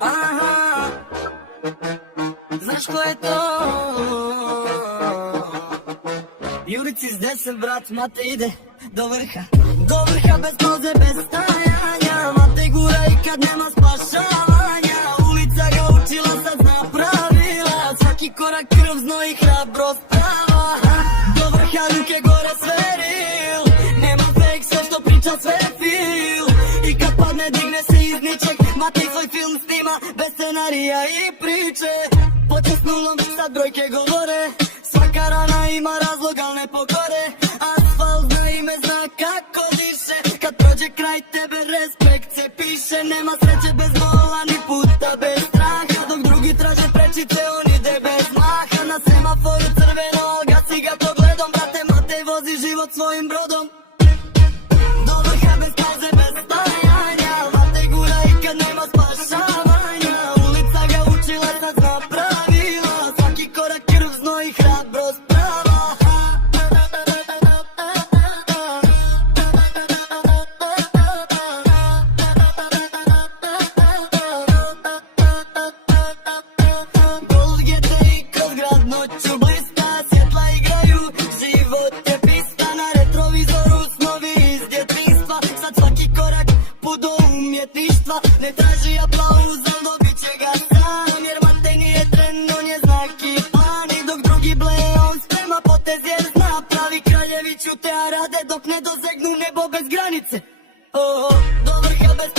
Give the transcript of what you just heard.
Aha, znaš ko je to? Jurici s 10 brat, Mate ide do vrha. Do vrha bez pauze, bez stajanja. Mate gura i kad nema spašavanja. Ulica ga učila, sad zna pravila. Svaki korak krv, znoj i hrabrost prava. Do vrha ruke gore sve real. Nema fake, sve što priča sve feel. I kad padne digne se iz ničeg. Mate svoj film snima bez scenarija i priče. Počet s nulom, sad brojke govore. Svaka rana ima razlog, al ne pogore. Asfalt zna ime, zna kako diše. Kad prođe kraj tebe respekt se piše. Nema sreće bez mola, ni puta bez straha. Dok drugi traže prečice, on ide bez maha. Na semaforu crveno, al gasi ga pogledom. Brate, Matej vozi život svojim brodom. Do vrha bez pauze, bez stajanja. Matej gura i kad nema spašavanja. Ulica ga učila, sad zna pravila. Svaki korak krv, znoj i hrabrost prava. Golf GT i kroz grad noću blista. Svjetla igraju, život je pista. Na retrovizoru snovi iz djetinjstva. Sad svaki korak put do umjetništva. Ne traži aplauz, al dobit će ga sam. Jer Matej nije tren, on je znak i plan. I dok drugi bleje, on sprema potez jer zna. Pravi kraljevi ćute, a rade dok ne dosegnu nebo bez granice. Do vrha bez